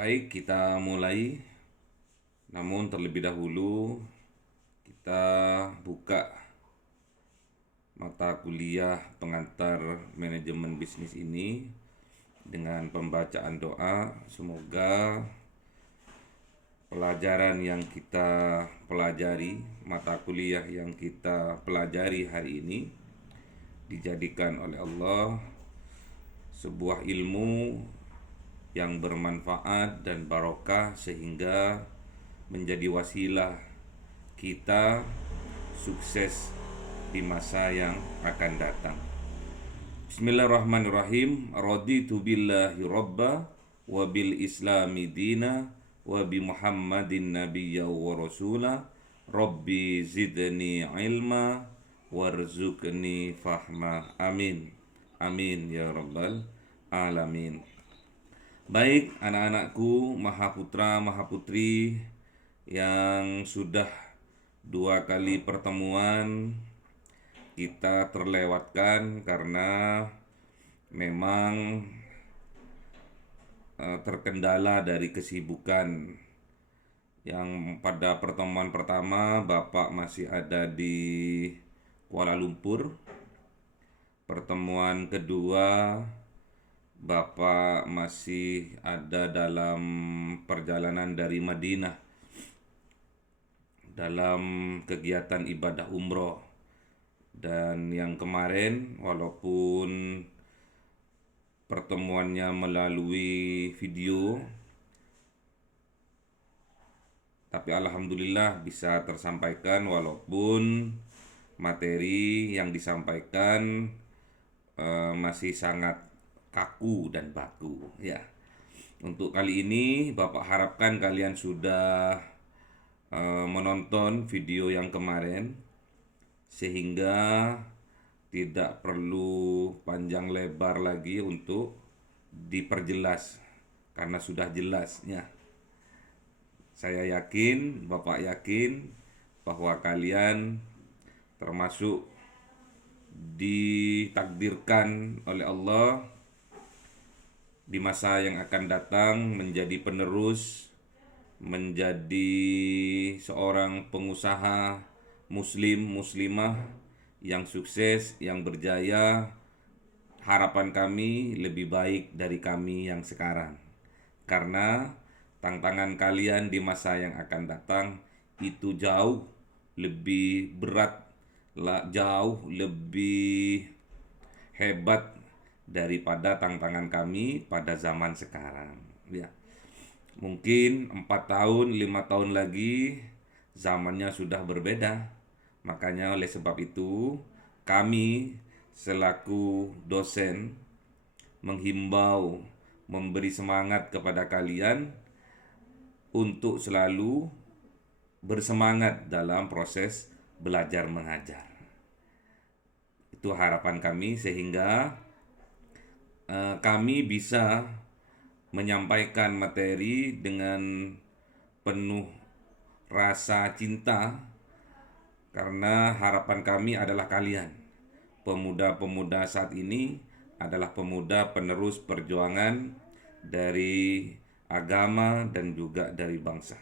Baik, kita mulai. Namun terlebih dahulu kita buka mata kuliah pengantar manajemen bisnis ini dengan pembacaan doa. Semoga pelajaran yang kita pelajari, mata kuliah yang kita pelajari hari ini dijadikan oleh Allah sebuah ilmu yang bermanfaat dan barokah sehingga menjadi wasilah kita sukses di masa yang akan datang. Bismillahirrahmanirrahim. Raditu billahi robba wa bil islami dina wa bi Muhammadin nabiyya wa rasula. Rabbi zidni ilma warzuqni fahma. Amin. Amin ya rabbal alamin. Baik, anak-anakku, mahaputra, mahaputri yang sudah 2 kali pertemuan kita terlewatkan karena memang terkendala dari kesibukan. Yang pada pertemuan pertama Bapak masih ada di Kuala Lumpur. Pertemuan kedua Bapak masih ada dalam perjalanan dari Madinah dalam kegiatan ibadah umroh. Dan yang kemarin walaupun pertemuannya melalui video, tapi alhamdulillah bisa tersampaikan walaupun materi yang disampaikan masih sangat kaku dan baku ya. Untuk kali ini Bapak harapkan kalian sudah menonton video yang kemarin sehingga tidak perlu panjang lebar lagi untuk diperjelas karena sudah jelasnya. Saya yakin, Bapak yakin bahwa kalian termasuk ditakdirkan oleh Allah di masa yang akan datang menjadi penerus, menjadi seorang pengusaha muslim, muslimah yang sukses, yang berjaya. Harapan kami lebih baik dari kami yang sekarang. Karena tantangan kalian di masa yang akan datang itu jauh lebih berat, jauh lebih hebat daripada tantangan kami pada zaman sekarang ya. Mungkin 4 tahun, 5 tahun lagi zamannya sudah berbeda. Makanya oleh sebab itu kami selaku dosen menghimbau, memberi semangat kepada kalian untuk selalu bersemangat dalam proses belajar mengajar. Itu harapan kami sehingga kami bisa menyampaikan materi dengan penuh rasa cinta karena harapan kami adalah kalian. Pemuda-pemuda saat ini adalah pemuda penerus perjuangan dari agama dan juga dari bangsa.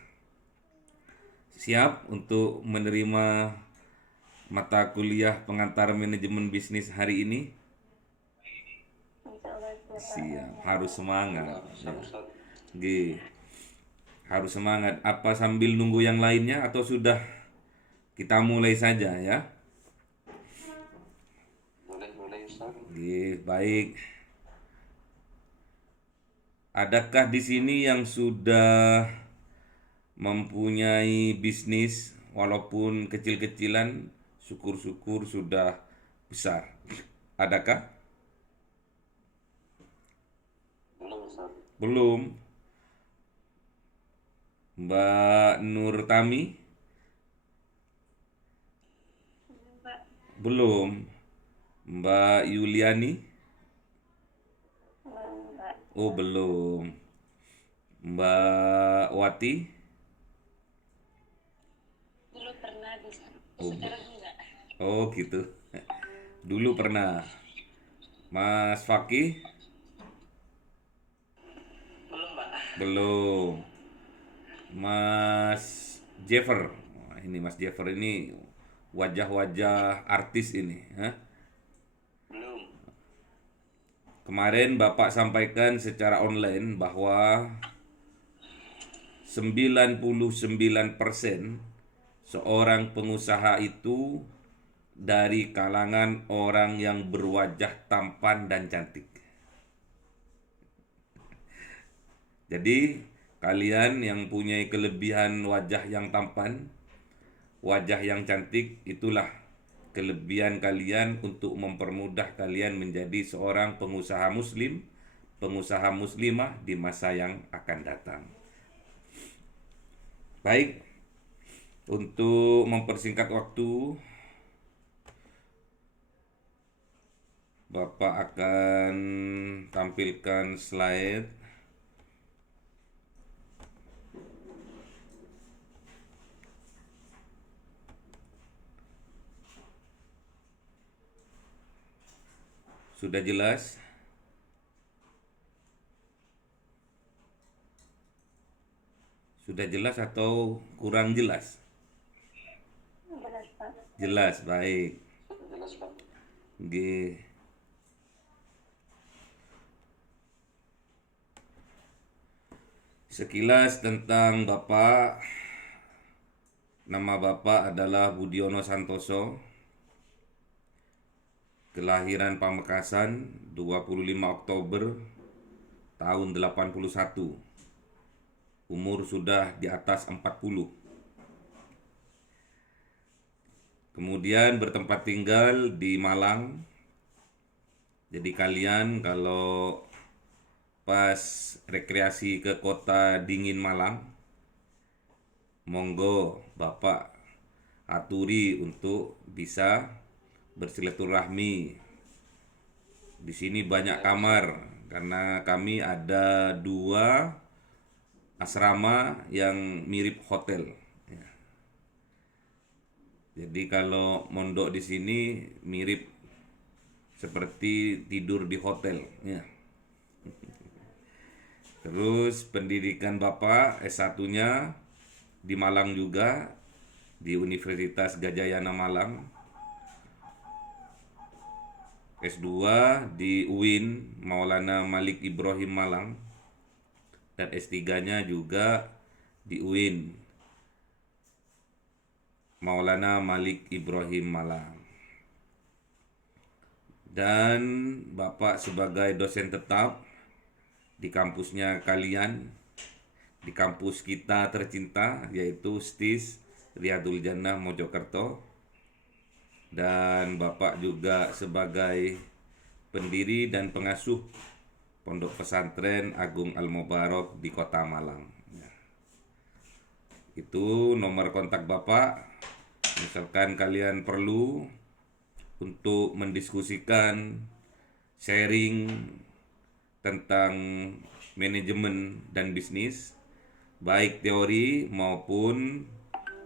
Siap untuk menerima mata kuliah pengantar manajemen bisnis hari ini? Siap, harus semangat. Ya. Harus semangat. Apa sambil nunggu yang lainnya atau sudah kita mulai saja ya? Boleh Ustaz. Baik. Adakah di sini yang sudah mempunyai bisnis walaupun kecil-kecilan, syukur-syukur sudah besar? Adakah? Belum Ustaz. Belum. Mbak Nur Tami? Belum. Mbak Yuliani? Oh, belum. Mbak Wati? Dulu pernah bisa, Oh, sekarang enggak. oh gitu. Dulu pernah. Mas Fakih? Belum Pak. Belum. Mas Jeffer. Wah, ini Mas Jeffer ini wajah-wajah artis ini. Hah? Belum. Kemarin Bapak sampaikan secara online bahwa 99% seorang pengusaha itu dari kalangan orang yang berwajah tampan dan cantik. Jadi, kalian yang punya kelebihan wajah yang tampan, wajah yang cantik, itulah kelebihan kalian untuk mempermudah kalian menjadi seorang pengusaha muslim, pengusaha muslimah di masa yang akan datang. Baik, untuk mempersingkat waktu, Bapak akan tampilkan slide. Sudah jelas? Sudah jelas atau kurang jelas? Jelas, Pak. Jelas, baik. Jelas, Pak. G. Sekilas tentang Bapak. Nama Bapak adalah Budiono Santoso. Kelahiran Pamekasan 25 Oktober tahun 81. Umur sudah di atas 40. Kemudian bertempat tinggal di Malang. Jadi kalian kalau pas rekreasi ke kota dingin Malang, monggo Bapak aturi untuk bisa bersilaturahmi. Di sini banyak kamar karena kami ada 2 asrama yang mirip hotel. Ya. Jadi kalau mondok di sini mirip seperti tidur di hotel. Ya. Terus pendidikan Bapak S1-nya di Malang juga, di Universitas Gadjayana Malang. S2 di UIN Maulana Malik Ibrahim Malang. Dan S3-nya juga di UIN Maulana Malik Ibrahim Malang. Dan Bapak sebagai dosen tetap di kampusnya kalian, di kampus kita tercinta, yaitu STIS Riyadul Jannah Mojokerto. Dan Bapak juga sebagai pendiri dan pengasuh Pondok Pesantren Agung Al-Mubarak di Kota Malang. Ya. Itu nomor kontak Bapak. Misalkan kalian perlu untuk mendiskusikan, sharing tentang manajemen dan bisnis, baik teori maupun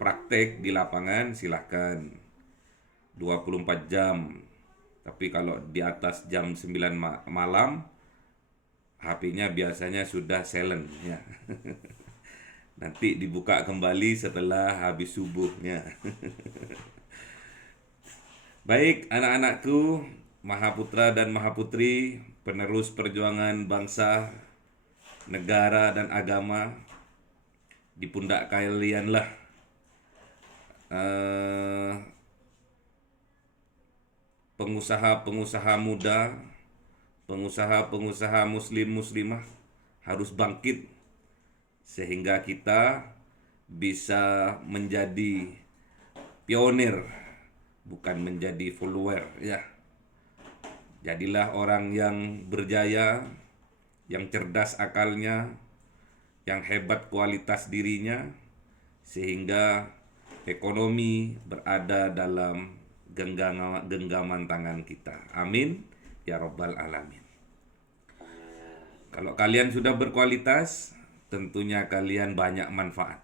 praktek di lapangan, silahkan 24 jam. Tapi kalau di atas jam 9 malam, HP-nya biasanya sudah silent ya. Nanti dibuka kembali setelah habis subuhnya. Baik, anak-anakku, Mahaputra dan Mahaputri, penerus perjuangan bangsa, negara dan agama, di pundak kalianlah pengusaha-pengusaha muda, pengusaha-pengusaha muslim-muslimah harus bangkit sehingga kita bisa menjadi pionir, bukan menjadi follower ya. Jadilah orang yang berjaya, yang cerdas akalnya, yang hebat kualitas dirinya, sehingga ekonomi berada dalam genggaman tangan kita. Amin ya Rabbal Alamin. Kalau kalian sudah berkualitas, tentunya kalian banyak manfaat.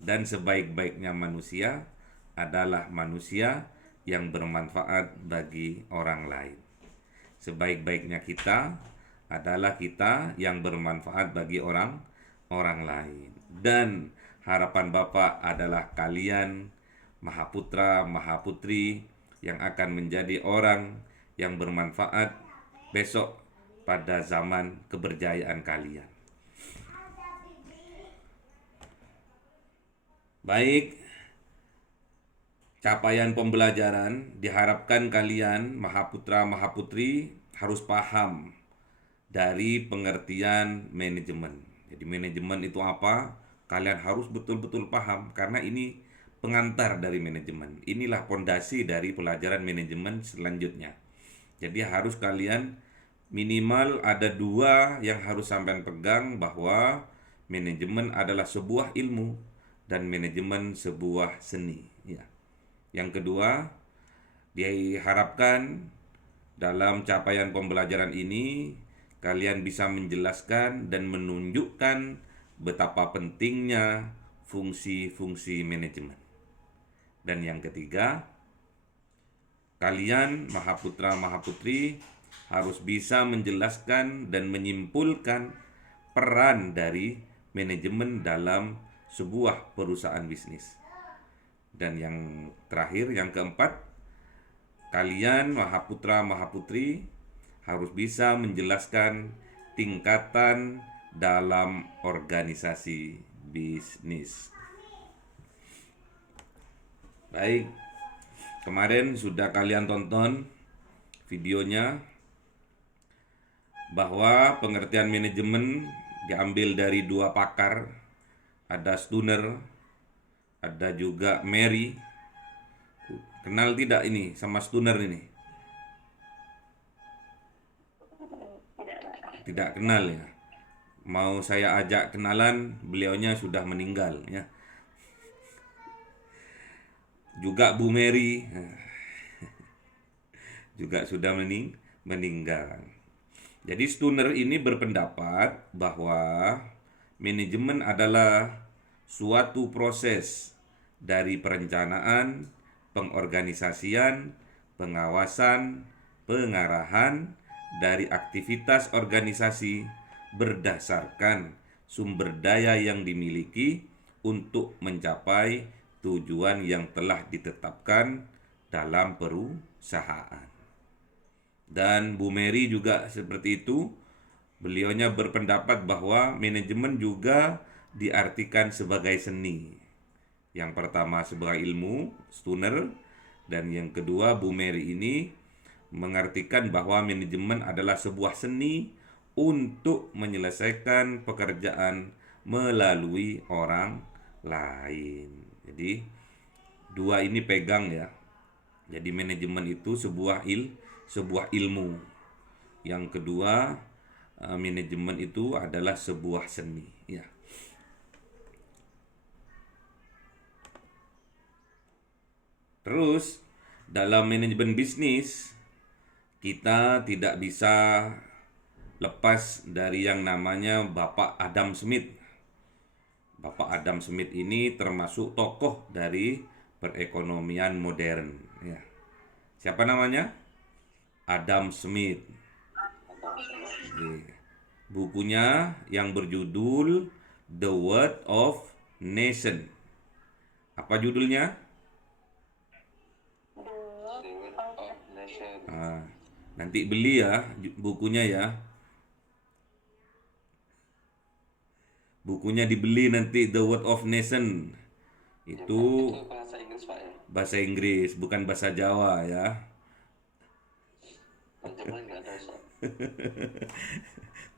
Dan sebaik-baiknya manusia adalah manusia yang bermanfaat bagi orang lain. Sebaik-baiknya kita adalah kita yang bermanfaat bagi orang orang lain. Dan harapan Bapak adalah kalian Mahaputra, Mahaputri yang akan menjadi orang yang bermanfaat besok pada zaman keberjayaan kalian. Baik, capaian pembelajaran diharapkan kalian Mahaputra, Mahaputri harus paham dari pengertian manajemen. Jadi manajemen itu apa? Kalian harus betul-betul paham karena ini pengantar dari manajemen. Inilah pondasi dari pelajaran manajemen selanjutnya. Jadi harus kalian minimal ada 2 yang harus sampean pegang, bahwa manajemen adalah sebuah ilmu dan manajemen sebuah seni. Ya. Yang kedua, diharapkan dalam capaian pembelajaran ini kalian bisa menjelaskan dan menunjukkan betapa pentingnya fungsi-fungsi manajemen. Dan yang ketiga, kalian Mahaputra Mahaputri harus bisa menjelaskan dan menyimpulkan peran dari manajemen dalam sebuah perusahaan bisnis. Dan yang terakhir, yang keempat, kalian Mahaputra Mahaputri harus bisa menjelaskan tingkatan dalam organisasi bisnis. Baik, kemarin sudah kalian tonton videonya bahwa pengertian manajemen diambil dari 2 pakar, ada Stunner, ada juga Mary. Kenal tidak ini sama Stunner ini? Tidak, Pak. Tidak kenal ya. Mau saya ajak kenalan, beliaunya sudah meninggal ya. Juga Bu Mary juga sudah meninggal. Jadi Stunner ini berpendapat bahwa manajemen adalah suatu proses dari perencanaan, pengorganisasian, pengawasan, pengarahan dari aktivitas organisasi berdasarkan sumber daya yang dimiliki untuk mencapai tujuan yang telah ditetapkan dalam perusahaan. Dan Bu Mary juga seperti itu. Beliaunya berpendapat bahwa manajemen juga diartikan sebagai seni. Yang pertama sebagai ilmu, Stunner, dan yang kedua Bu Mary ini mengartikan bahwa manajemen adalah sebuah seni untuk menyelesaikan pekerjaan melalui orang lain. Jadi 2 ini pegang ya. Jadi manajemen itu sebuah ilmu. Yang kedua, manajemen itu adalah sebuah seni ya. Terus dalam manajemen bisnis kita tidak bisa lepas dari yang namanya Bapak Adam Smith. Bapak Adam Smith ini termasuk tokoh dari perekonomian modern ya. Siapa namanya? Adam Smith. Jadi, bukunya yang berjudul The Wealth of Nation. Apa judulnya? Secret of Nation. Nanti beli ya bukunya ya. Bukunya dibeli nanti, The Word of Nation. Itu Itu bahasa Inggris, Pak ya? bahasa Inggris, bukan bahasa Jawa ya. Terjemahan nggak ada, Ustaz.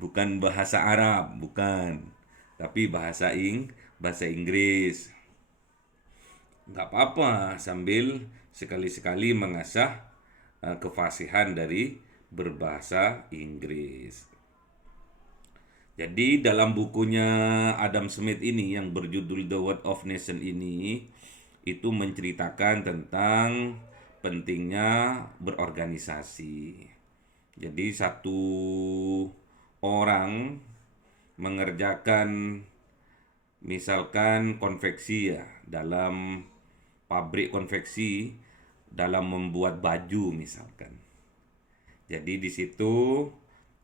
Bukan bahasa Arab, bukan. Tapi bahasa Inggris. Nggak apa-apa sambil sekali-sekali mengasah kefasihan dari berbahasa Inggris. Jadi dalam bukunya Adam Smith ini yang berjudul The Word of Nation ini, itu menceritakan tentang pentingnya berorganisasi. Jadi satu orang mengerjakan misalkan konveksi ya, dalam pabrik konveksi, dalam membuat baju misalkan. Jadi di situ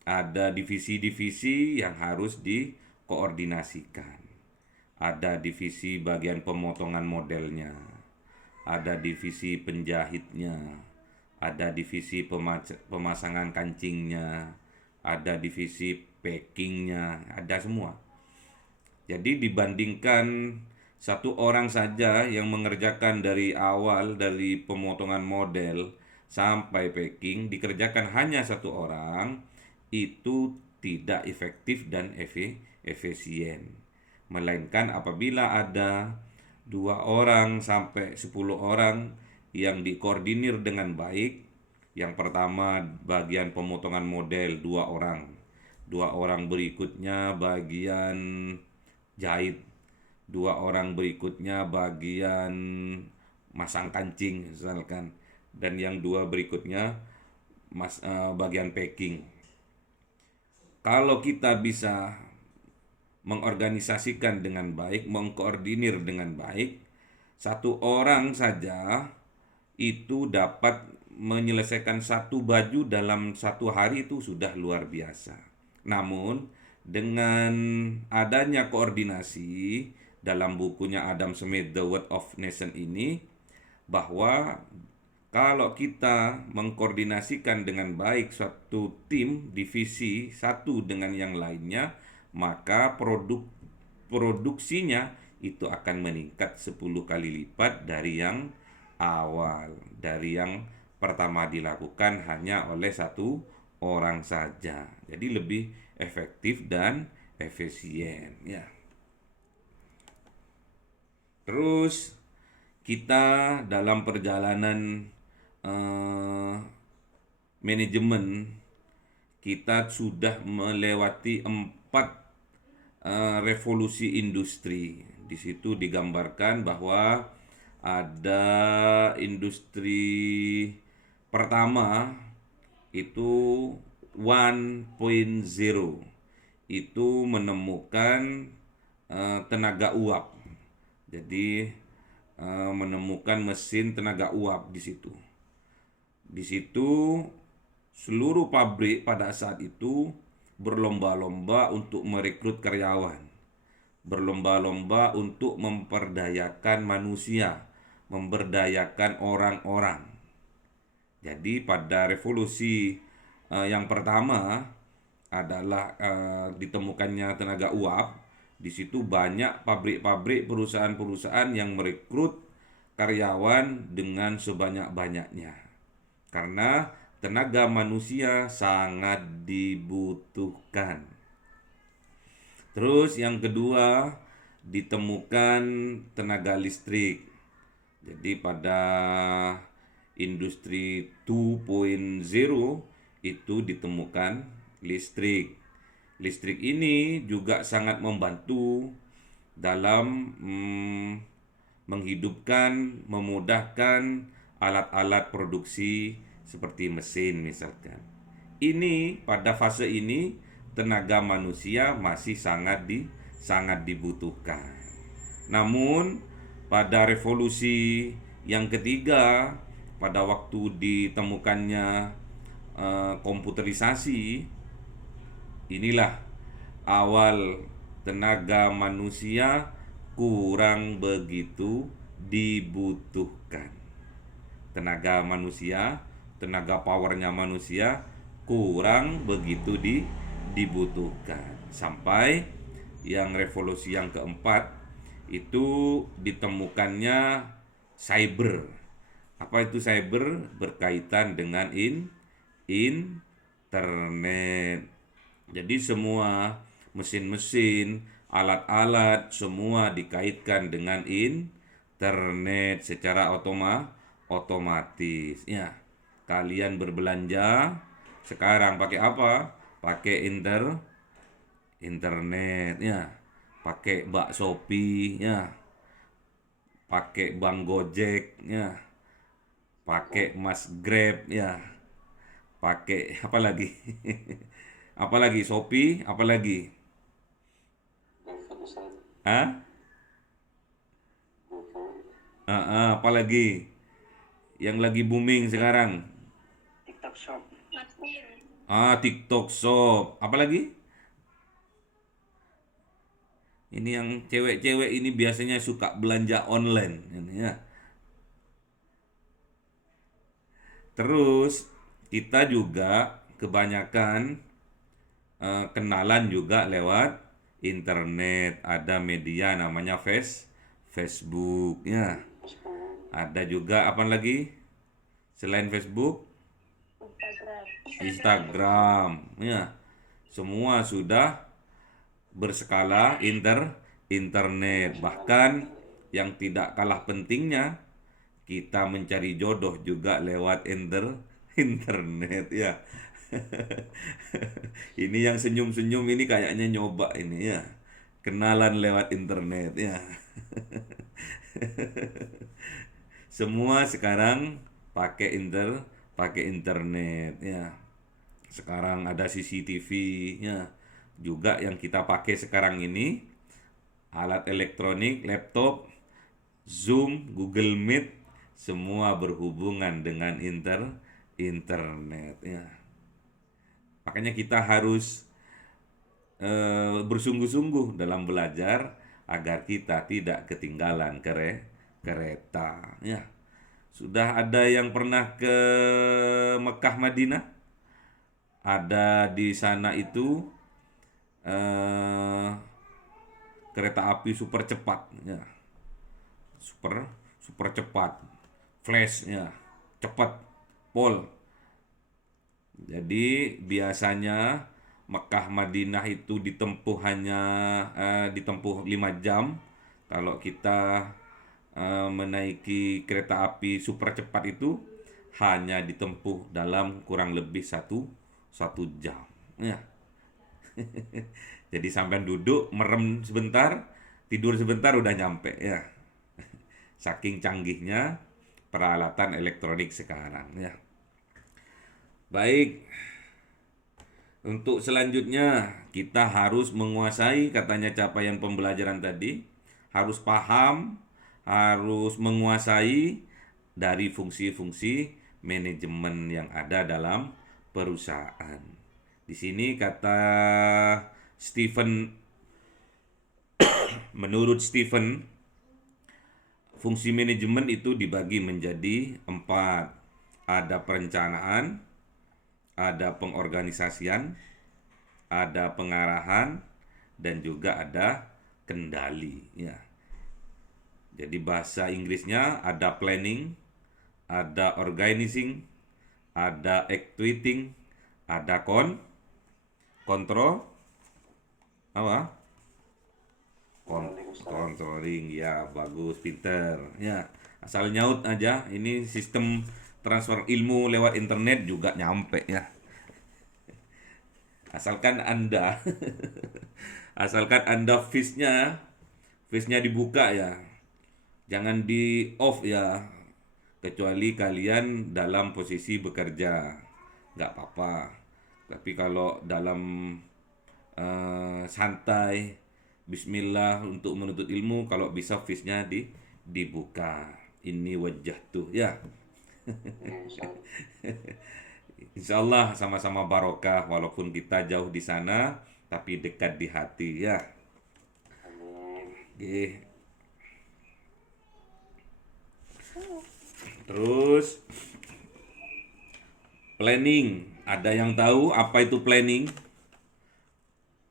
ada divisi-divisi yang harus koordinasikan. Ada divisi bagian pemotongan modelnya, ada divisi penjahitnya, ada divisi pemasangan kancingnya, ada divisi packingnya, ada semua. Jadi dibandingkan satu orang saja yang mengerjakan dari awal, dari pemotongan model sampai packing, dikerjakan hanya satu orang, itu tidak efektif dan efisien. Melainkan apabila ada 2 orang sampai 10 orang yang dikoordinir dengan baik. Yang pertama bagian pemotongan model 2 orang. 2 orang berikutnya bagian jahit. 2 orang berikutnya bagian masang kancing misalkan. Dan yang 2 berikutnya bagian packing. Kalau kita bisa mengorganisasikan dengan baik, mengkoordinir dengan baik, 1 orang saja itu dapat menyelesaikan 1 baju dalam 1 hari, itu sudah luar biasa. Namun dengan adanya koordinasi dalam bukunya Adam Smith The Word of Nation ini, bahwa kalau kita mengkoordinasikan dengan baik suatu tim, divisi satu dengan yang lainnya, maka produksinya itu akan meningkat 10 kali lipat dari yang awal, dari yang pertama dilakukan hanya oleh 1 orang saja. Jadi lebih efektif dan efisien ya. Terus kita dalam perjalanan manajemen, kita sudah melewati 4 revolusi industri. Di situ digambarkan bahwa ada industri pertama itu 1.0, itu menemukan tenaga uap. Jadi menemukan mesin tenaga uap di situ. Di situ seluruh pabrik pada saat itu berlomba-lomba untuk merekrut karyawan, berlomba-lomba untuk memperdayakan manusia, memberdayakan orang-orang. Jadi pada revolusi yang pertama adalah ditemukannya tenaga uap. Di situ banyak pabrik-pabrik, perusahaan-perusahaan yang merekrut karyawan dengan sebanyak-banyaknya. Karena tenaga manusia sangat dibutuhkan. Terus yang kedua, ditemukan tenaga listrik. Jadi pada industri 2.0 itu ditemukan listrik. Listrik ini juga sangat membantu dalam menghidupkan, memudahkan alat-alat produksi seperti mesin misalkan. Ini pada fase ini tenaga manusia masih sangat dibutuhkan. Namun pada revolusi yang ketiga, pada waktu ditemukannya komputerisasi, inilah awal tenaga manusia kurang begitu dibutuhkan. Tenaga manusia, tenaga powernya manusia kurang begitu dibutuhkan. Sampai yang revolusi yang keempat itu ditemukannya cyber. Apa itu cyber? Berkaitan dengan internet. Jadi semua mesin-mesin, alat-alat semua dikaitkan dengan internet secara otomatis. Ya, kalian berbelanja sekarang pakai apa? Pakai internet ya. Pakai Bak Shopee ya. Pakai Bang Gojek ya. Pakai Mas Grab ya. Pakai apa lagi? Apalagi Shopee, apalagi? GoFood Ustaz. Hah? GoFood. Apalagi? Yang lagi booming sekarang? TikTok Shop. Masin. TikTok Shop. Apalagi? Ini yang cewek-cewek ini biasanya suka belanja online ini ya. Terus kita juga kebanyakan kenalan juga lewat internet. Ada media namanya Facebook ya. Ada juga apa lagi selain Facebook? Instagram. Instagram ya. Semua sudah berskala internet. Bahkan yang tidak kalah pentingnya, kita mencari jodoh juga lewat internet ya. Ini yang senyum-senyum ini kayaknya nyoba ini ya. Kenalan lewat internet ya. Semua sekarang pakai internet ya. Sekarang ada CCTV ya. Juga yang kita pakai sekarang ini alat elektronik, laptop, Zoom, Google Meet, semua berhubungan dengan internet ya. Makanya kita harus bersungguh-sungguh dalam belajar agar kita tidak ketinggalan kereta ya. Sudah ada yang pernah ke Mekah Madinah? Ada di sana itu kereta api super cepat ya. Super cepat. Flash ya. Cepat. Pol. Jadi biasanya Mekah Madinah itu ditempuh hanya ditempuh 5 jam. Kalau kita menaiki kereta api super cepat itu hanya ditempuh dalam kurang lebih satu jam. Ya. Jadi sampai duduk, merem sebentar, tidur sebentar udah nyampe ya. Saking canggihnya peralatan elektronik sekarang ya. Baik, untuk selanjutnya kita harus menguasai katanya capaian pembelajaran tadi, harus paham, harus menguasai dari fungsi-fungsi manajemen yang ada dalam perusahaan. Di sini kata menurut Stephen, fungsi manajemen itu dibagi menjadi 4. Ada perencanaan, ada pengorganisasian, ada pengarahan, dan juga ada kendali ya. Jadi bahasa Inggrisnya ada planning, ada organizing, ada actuating, ada kontrol, apa? Controlling ya, bagus, pinter ya. Asal nyaut aja, ini sistem transfer ilmu lewat internet juga nyampe ya. Asalkan Anda asalkan Anda face-nya dibuka ya. Jangan di off ya. Kecuali kalian dalam posisi bekerja. Nggak apa-apa. Tapi kalau dalam santai, bismillah untuk menuntut ilmu, kalau bisa face-nya dibuka. Ini wajah tuh ya. Insya Allah sama-sama barokah walaupun kita jauh di sana tapi dekat di hati ya. Oke. Terus planning, ada yang tahu apa itu planning?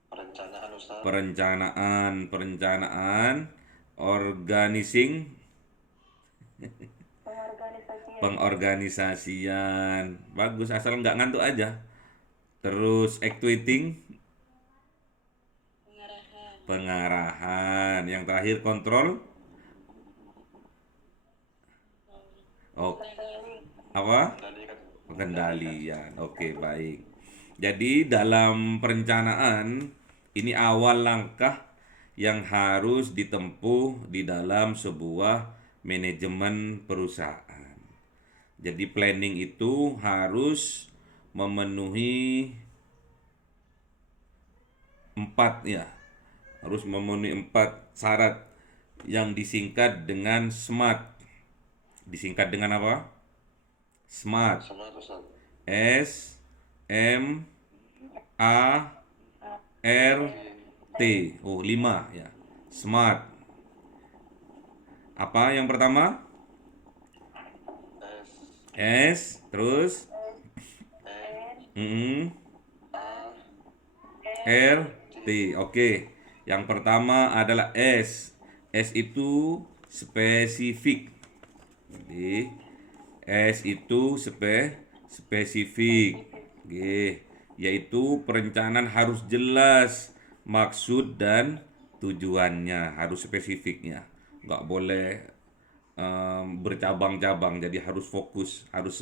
Perencanaan Ustaz. Perencanaan, organizing, pengorganisasian. Bagus, asal nggak ngantuk aja. Terus actuating, pengarahan. Yang terakhir kontrol. Oh, apa? Pengendalian. Oke, baik. Jadi dalam perencanaan ini awal langkah yang harus ditempuh di dalam sebuah manajemen perusahaan. Jadi planning itu harus memenuhi 4 ya. Harus memenuhi 4 syarat yang disingkat dengan SMART. Disingkat dengan apa? SMART. Semangat Ustaz. S M A R T. Oh, 5 ya. Smart. Apa yang pertama? S S, terus N mm, A R, T. Oke. Yang pertama adalah S. S itu spesifik. Jadi S itu spesifik. Oke. Yaitu perencanaan harus jelas maksud dan tujuannya, harus spesifiknya. Nggak boleh bercabang-cabang, jadi harus fokus, harus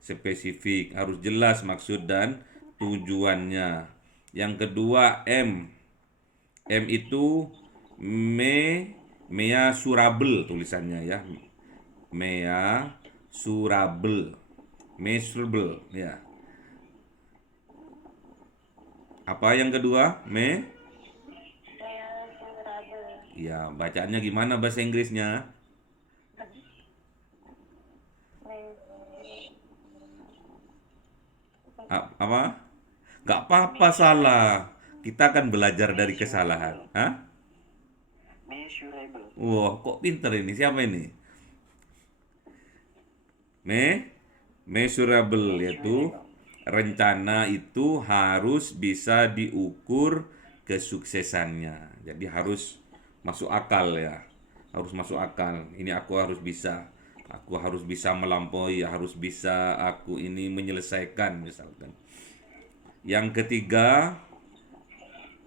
spesifik, harus jelas maksud dan tujuannya. Yang kedua M. M itu measurable tulisannya ya. Measurable. Measurable ya. Apa yang kedua? Measurable. Ya, bacaannya gimana bahasa Inggrisnya? Apa? Gak apa-apa salah. Kita akan belajar dari kesalahan. Hah? measurable. Wah, kok pinter ini? Siapa ini? Measurable yaitu rencana itu harus bisa diukur kesuksesannya. Jadi harus masuk akal ya. Harus masuk akal. Ini aku harus bisa. Aku harus bisa melampaui, harus bisa aku ini menyelesaikan misalkan. Yang ketiga,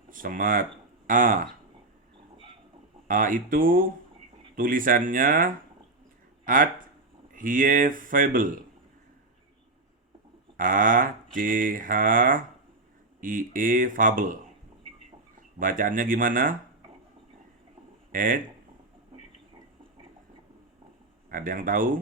smart. A. A itu tulisannya achievable. A-C-H-I-E fable. Bacaannya gimana? Ada yang tahu?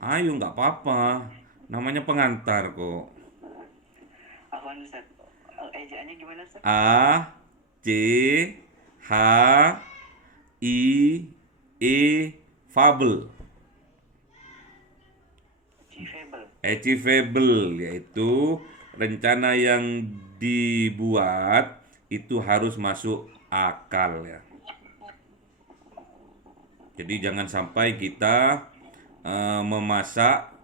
Ayo nggak apa-apa. Namanya pengantar kok. Apa Ustaz? Ejaannya gimana Ustaz? A C H I E fable. Achievable yaitu rencana yang dibuat itu harus masuk akal ya. Jadi jangan sampai kita memasak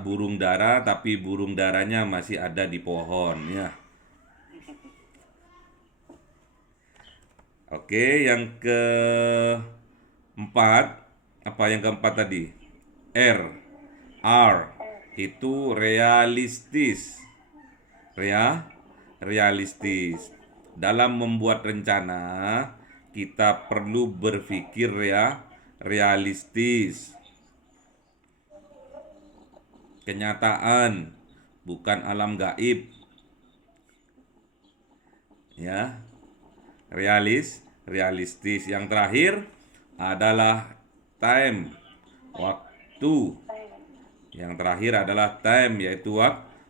burung dara tapi burung daranya masih ada di pohon ya. Oke, yang keempat, apa yang keempat tadi? R. R itu realistis. Realistis. Dalam membuat rencana, kita perlu berpikir realistis. Kenyataan, bukan alam gaib. Ya. Realistis. Yang terakhir adalah time, waktu. Yang terakhir adalah time, yaitu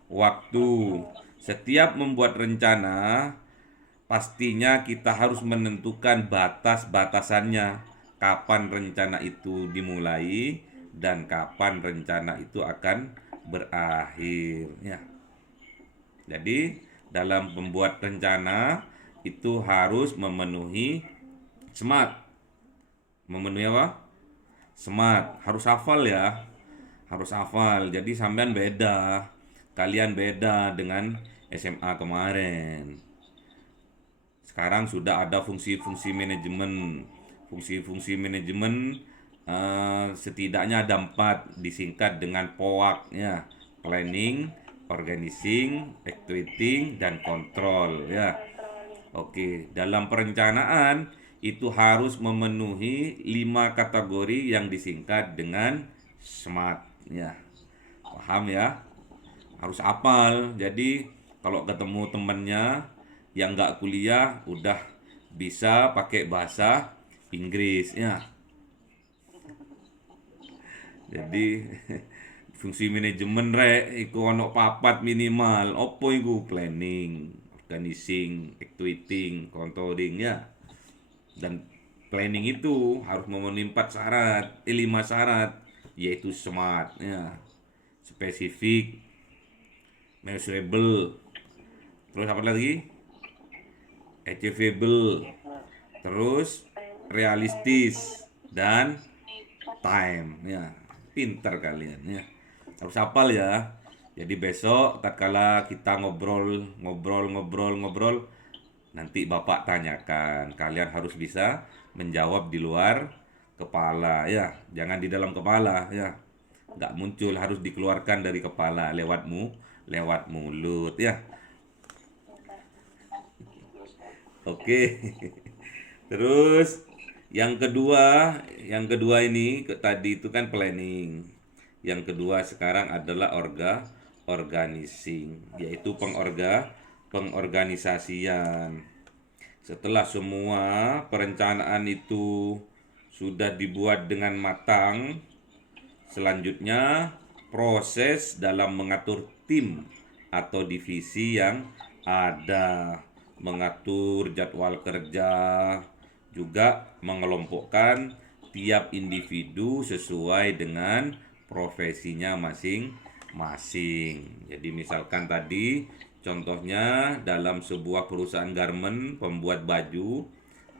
waktu. Setiap membuat rencana, pastinya kita harus menentukan batas-batasannya. Kapan rencana itu dimulai dan kapan rencana itu akan berakhir. Ya. Jadi dalam membuat rencana itu harus memenuhi SMART. Memenuhi apa? SMART. Harus hafal ya. Harus hafal. Jadi sampean beda. Kalian beda dengan SMA kemarin. Sekarang sudah ada fungsi-fungsi manajemen. Fungsi-fungsi manajemen setidaknya ada 4, disingkat dengan POAK ya. Planning, organizing, activating, dan control ya. Oke, dalam perencanaan itu harus memenuhi 5 kategori yang disingkat dengan SMART ya. Paham ya? Harus hafal. Jadi kalau ketemu temennya yang nggak kuliah udah bisa pakai bahasa Inggris ya. Jadi fungsi manajemen iku ono papat minimal. Opo iku? Planning, organizing, activating, controlling ya. Dan planning itu harus memenuhi 5 syarat, yaitu SMART ya. Spesifik, measurable, terus apa lagi? Achievable, terus realistis dan time. Ya, pintar kalian ya. Harus hafal ya. Jadi besok tatkala kita ngobrol, nanti Bapak tanyakan, kalian harus bisa menjawab di luar kepala ya, jangan di dalam kepala ya. Nggak muncul, harus dikeluarkan dari kepala lewat mulut ya. Oke. Terus yang kedua ini tadi itu kan planning. Yang kedua sekarang adalah organizing, yaitu pengorganisasian. Setelah semua perencanaan itu sudah dibuat dengan matang, selanjutnya proses dalam mengatur tim atau divisi yang ada, mengatur jadwal kerja, juga mengelompokkan tiap individu sesuai dengan profesinya masing-masing. Jadi misalkan tadi contohnya dalam sebuah perusahaan garment pembuat baju,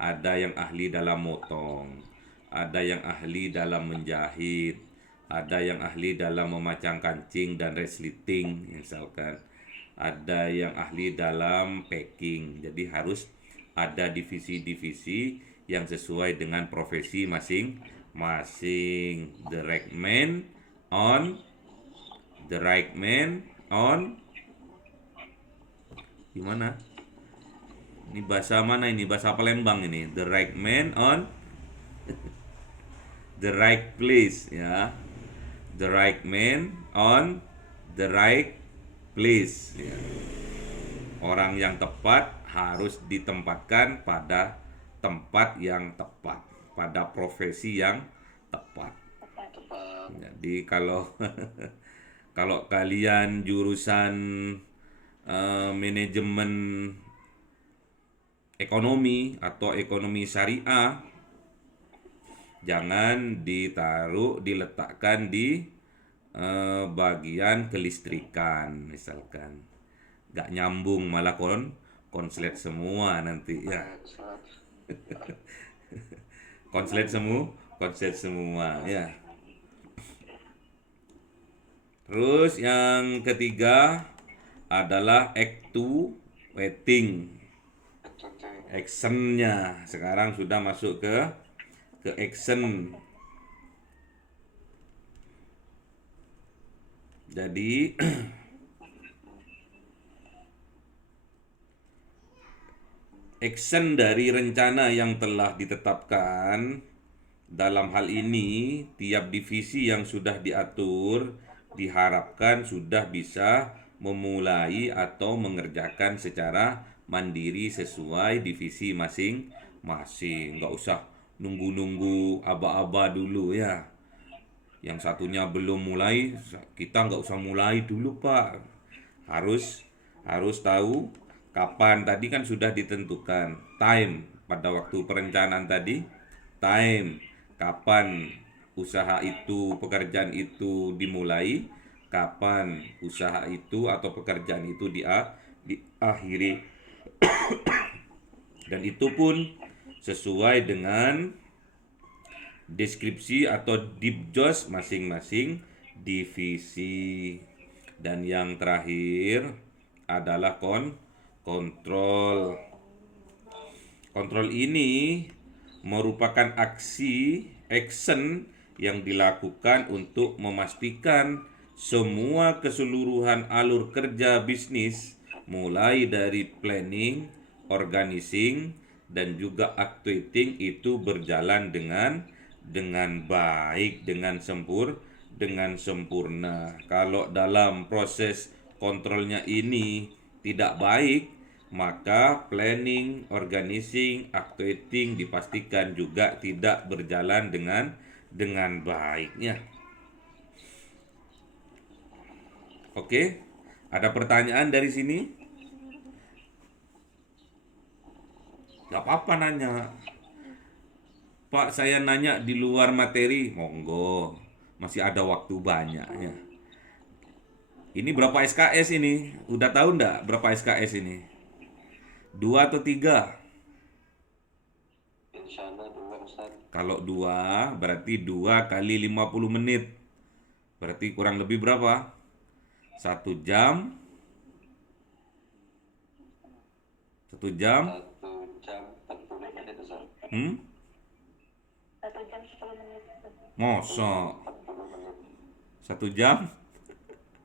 ada yang ahli dalam motong, ada yang ahli dalam menjahit, ada yang ahli dalam memacang kancing dan resleting misalkan, ada yang ahli dalam packing. Jadi harus ada divisi-divisi yang sesuai dengan profesi masing-masing. The right man on gimana? Ini bahasa mana ini? Bahasa Palembang ini. The right man on the right place ya. The right man on the right place ya. Orang yang tepat harus ditempatkan pada tempat yang tepat, pada profesi yang tepat. Jadi kalau kalau kalian jurusan manajemen ekonomi atau ekonomi syariah, jangan diletakkan di bagian kelistrikan misalkan. Gak nyambung, malah konslet semua nanti ya. konslet semua ya. Terus yang ketiga adalah actuating. Actionnya sekarang sudah masuk ke action. Jadi action dari rencana yang telah ditetapkan. Dalam hal ini, tiap divisi yang sudah diatur diharapkan sudah bisa memulai atau mengerjakan secara mandiri sesuai divisi masing-masing. Nggak usah nunggu-nunggu aba-aba dulu ya. Yang satunya belum mulai, kita nggak usah mulai dulu Pak. Harus tahu kapan. Tadi kan sudah ditentukan time pada waktu perencanaan tadi, time kapan usaha itu, pekerjaan itu dimulai, kapan usaha itu atau pekerjaan itu diakhiri. Dan itu pun sesuai dengan deskripsi atau deep job masing-masing divisi. Dan yang terakhir adalah kontrol. Kontrol ini merupakan action yang dilakukan untuk memastikan semua keseluruhan alur kerja bisnis, mulai dari planning, organizing, dan juga actuating itu berjalan dengan baik, dengan sempurna. Kalau dalam proses kontrolnya ini tidak baik, maka planning, organizing, actuating dipastikan juga tidak berjalan dengan baiknya. Oke, ada pertanyaan dari sini? Gak apa-apa nanya. Pak, saya nanya di luar materi, monggo. Masih ada waktu banyak ya. Ini berapa SKS ini? Udah tahu nggak berapa SKS ini? 2 atau 3? Insya Allah 2 Ustaz. Kalau 2 berarti 2 kali 50 menit. Berarti kurang lebih berapa? 1 jam. 1 jam. 1 jam 40 menit Ustaz. 1 jam 10 menit. Masa 40 menit. 1 jam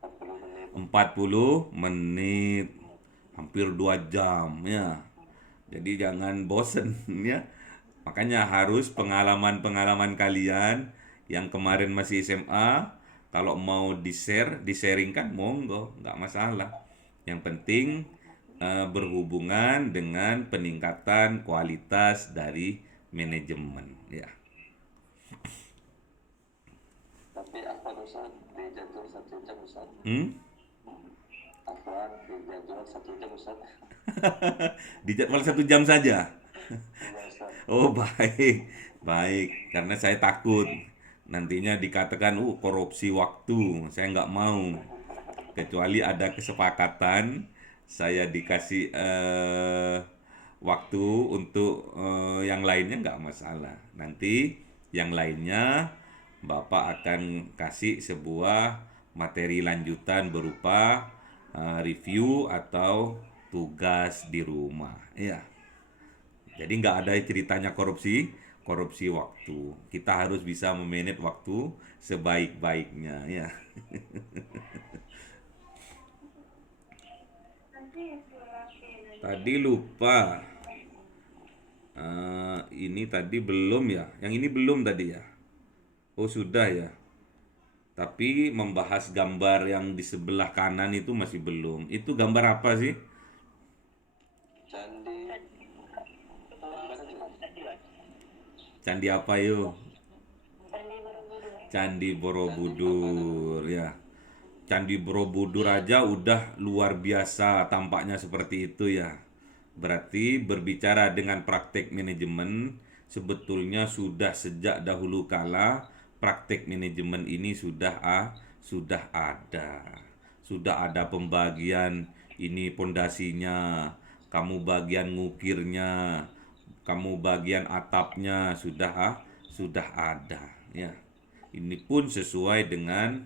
40 menit. 40 menit. Hampir 2 jam ya. Jadi jangan bosen ya. Makanya harus pengalaman-pengalaman kalian yang kemarin masih SMA, kalau mau di-share, di-sharingkan monggo, nggak masalah. Yang penting berhubungan dengan peningkatan kualitas dari manajemen ya. Tapi apa Ustaz di jadwal 1 jam Ustaz? Apa di jadwal 1 jam Ustaz? Di jadwal 1 jam saja. Iya Ustaz. Oh baik, baik. Karena saya takut nantinya dikatakan korupsi waktu. Saya nggak mau. Kecuali ada kesepakatan, saya dikasih waktu untuk yang lainnya nggak masalah. Nanti yang lainnya Bapak akan kasih sebuah materi lanjutan berupa review atau tugas di rumah. Ya. Jadi nggak ada ceritanya korupsi waktu. Kita harus bisa memanage waktu sebaik-baiknya ya. Tadi lupa. Ini tadi belum ya. Yang ini belum tadi ya. Oh sudah ya. Tapi membahas gambar yang di sebelah kanan itu masih belum. Itu gambar apa sih? Candi. Candi apa yuk? Candi Borobudur. Candi Borobudur ya. Candi Borobudur aja udah luar biasa tampaknya seperti itu ya. Berarti berbicara dengan praktek manajemen sebetulnya sudah sejak dahulu kala praktek manajemen ini sudah ada. Sudah ada pembagian ini pondasinya, kamu bagian ngukirnya, kamu bagian atapnya sudah ada ya. Ini pun sesuai dengan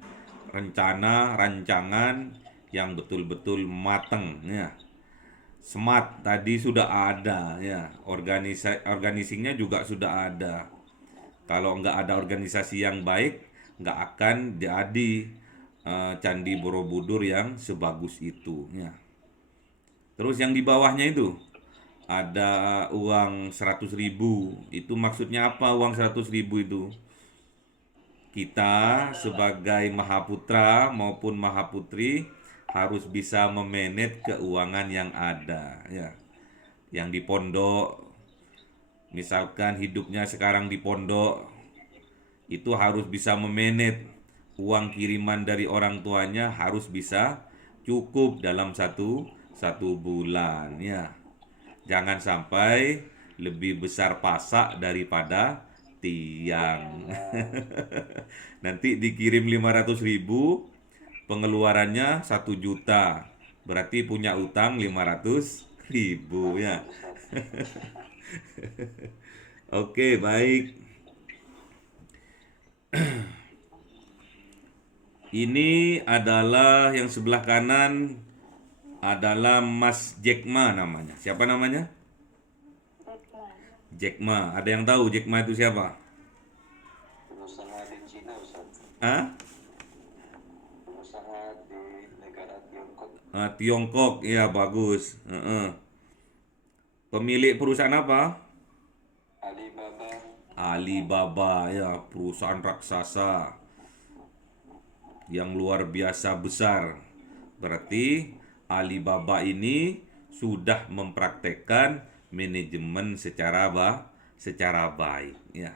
rancangan yang betul-betul matang ya. Smart tadi sudah ada ya. Organisasinya juga sudah ada. Kalau nggak ada organisasi yang baik, nggak akan jadi Candi Borobudur yang sebagus itu ya. Terus yang di bawahnya itu ada uang 100.000. Itu maksudnya apa uang 100.000 itu? Kita sebagai Mahaputra maupun Mahaputri harus bisa memanage keuangan yang ada ya. Yang di pondok, misalkan hidupnya sekarang di pondok, itu harus bisa memanage uang kiriman dari orang tuanya, harus bisa cukup dalam satu bulan ya. Jangan sampai lebih besar pasak daripada tiang. Nanti dikirim 500.000, pengeluarannya 1 juta. Berarti punya utang 500.000 ya. Oke, baik. Ini adalah yang sebelah kanan adalah Mas Jack Ma namanya. Siapa namanya? Jack Ma. Ada yang tahu Jack Ma itu siapa? Pengusaha di Cina Ustaz. Hah? Pengusaha di negara Tiongkok. Tiongkok, ya bagus. Pemilik perusahaan apa? Alibaba. Alibaba, ya perusahaan raksasa yang luar biasa besar. Berarti Alibaba ini sudah mempraktekkan manajemen secara baik ya.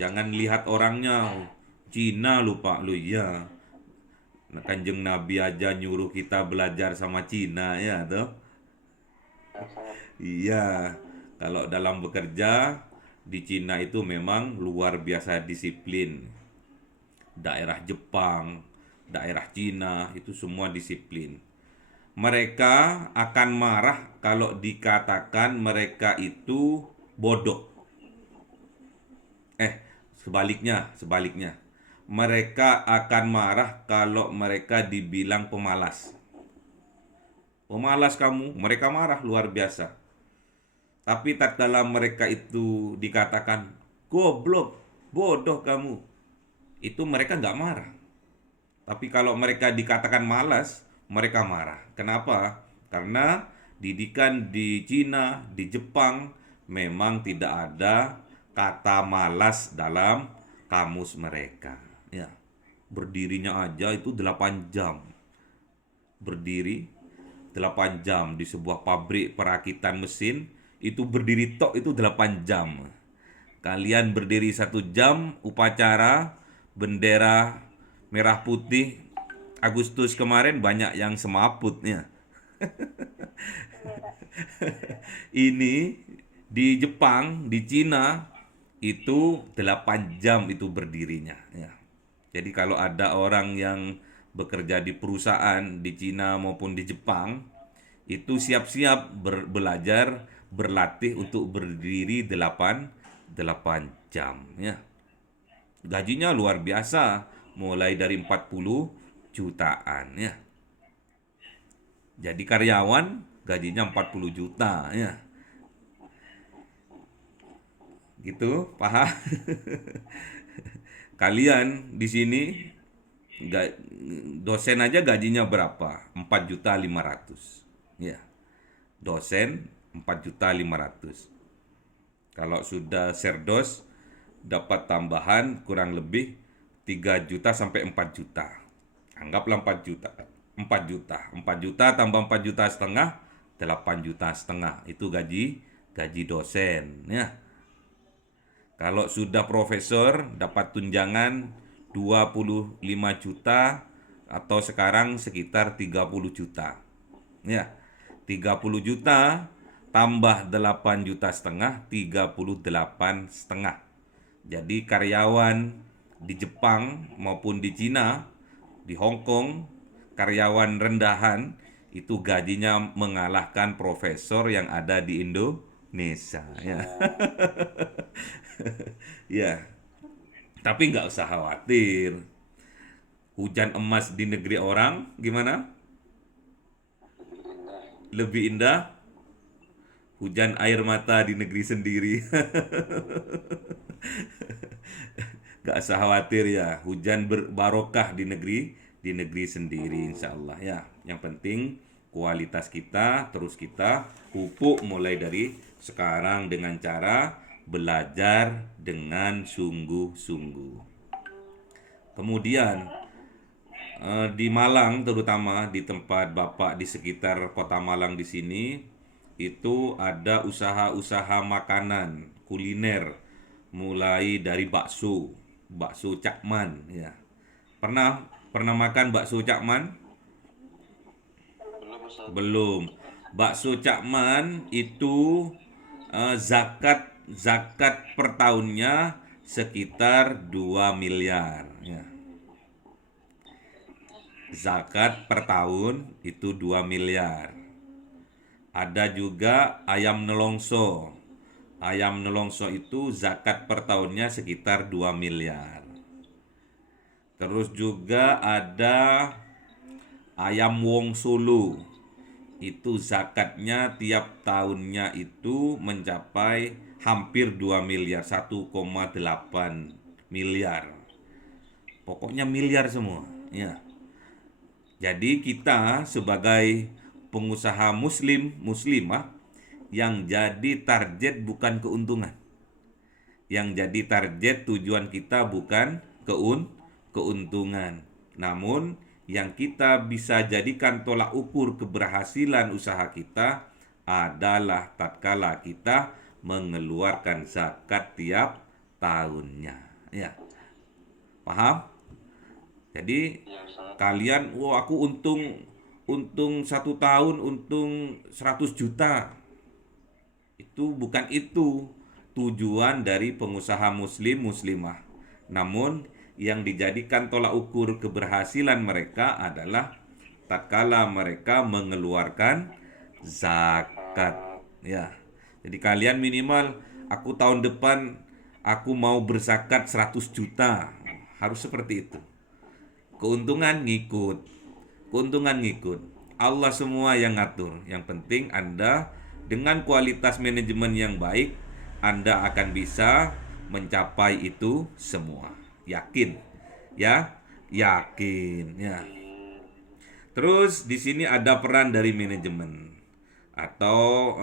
Jangan lihat orangnya Cina lupa lu ya. Kanjeng Nabi aja nyuruh kita belajar sama Cina ya tuh. Iya, kalau dalam bekerja di Cina itu memang luar biasa disiplin. Daerah Jepang, daerah Cina, itu semua disiplin. Mereka akan marah kalau dikatakan mereka itu bodoh. Sebaliknya. Mereka akan marah kalau mereka dibilang pemalas. Pemalas kamu, mereka marah luar biasa. Tapi tatkala mereka itu dikatakan goblok, bodoh kamu, itu mereka nggak marah. Tapi kalau mereka dikatakan malas, mereka marah. Kenapa? Karena didikan di Cina, di Jepang, memang tidak ada kata malas dalam kamus mereka. Ya, berdirinya aja itu 8 jam. Berdiri 8 jam di sebuah pabrik perakitan mesin, itu berdiri tok itu 8 jam. Kalian berdiri 1 jam upacara bendera merah putih Agustus kemarin banyak yang semaputnya. Ini di Jepang, di Cina itu 8 jam itu berdirinya ya. Jadi kalau ada orang yang bekerja di perusahaan di Cina maupun di Jepang, itu siap-siap belajar, berlatih untuk berdiri 8 jam ya. Gajinya luar biasa, mulai dari 40 jutaan ya. Jadi karyawan gajinya 40 juta ya. Gitu, paham? Kalian di sini dosen aja gajinya berapa? 4.500.000. Ya. Dosen 4.500.000. Kalau sudah serdos dapat tambahan kurang lebih 3 juta sampai 4 juta. Anggaplah 4 juta. 4 juta. 4 juta tambah 4 juta setengah, 8 juta setengah. Itu gaji dosen ya. Kalau sudah profesor dapat tunjangan 25 juta atau sekarang sekitar 30 juta. Ya. 30 juta tambah 8 juta setengah, 38 setengah. Jadi karyawan di Jepang maupun di Cina, di Hong Kong, karyawan rendahan itu gajinya mengalahkan profesor yang ada di Indonesia ya. Ya. Tapi nggak usah khawatir. Hujan emas di negeri orang gimana? Lebih indah hujan air mata di negeri sendiri. Gak usah khawatir ya, hujan berbarokah di negeri sendiri insya Allah ya. Yang penting kualitas kita terus kita pupuk mulai dari sekarang dengan cara belajar dengan sungguh-sungguh. Kemudian di Malang, terutama di tempat Bapak di sekitar kota Malang di sini, itu ada usaha-usaha makanan kuliner, mulai dari bakso Cakman ya. Pernah makan bakso Cakman? Belum Ustaz. Belum. Bakso Cakman itu zakat per tahunnya sekitar 2 miliar ya. Zakat per tahun itu 2 miliar. Ada juga ayam nelongso. Ayam nelongso itu zakat per tahunnya sekitar 2 miliar. Terus juga ada ayam wong Solo. Itu zakatnya tiap tahunnya itu mencapai hampir 2 miliar, 1,8 miliar. Pokoknya miliar semua, ya. Jadi kita sebagai pengusaha muslimah yang jadi target bukan keuntungan. Yang jadi target tujuan kita bukan keuntungan. Namun yang kita bisa jadikan tolak ukur keberhasilan usaha kita adalah tatkala kita mengeluarkan zakat tiap tahunnya. Ya. Paham? Jadi Ya Ustaz. kalian, aku untung 1 tahun untung 100 juta. Itu bukan itu tujuan dari pengusaha muslimah. Namun yang dijadikan tolak ukur keberhasilan mereka adalah tatkala mereka mengeluarkan zakat. Ya. Jadi kalian minimal aku tahun depan aku mau berzakat 100 juta. Harus seperti itu. Keuntungan ngikut. Keuntungan ngikut. Allah semua yang ngatur. Yang penting Anda dengan kualitas manajemen yang baik, Anda akan bisa mencapai itu semua. Yakin? Ya, yakin. Ya. Terus di sini ada peran dari manajemen atau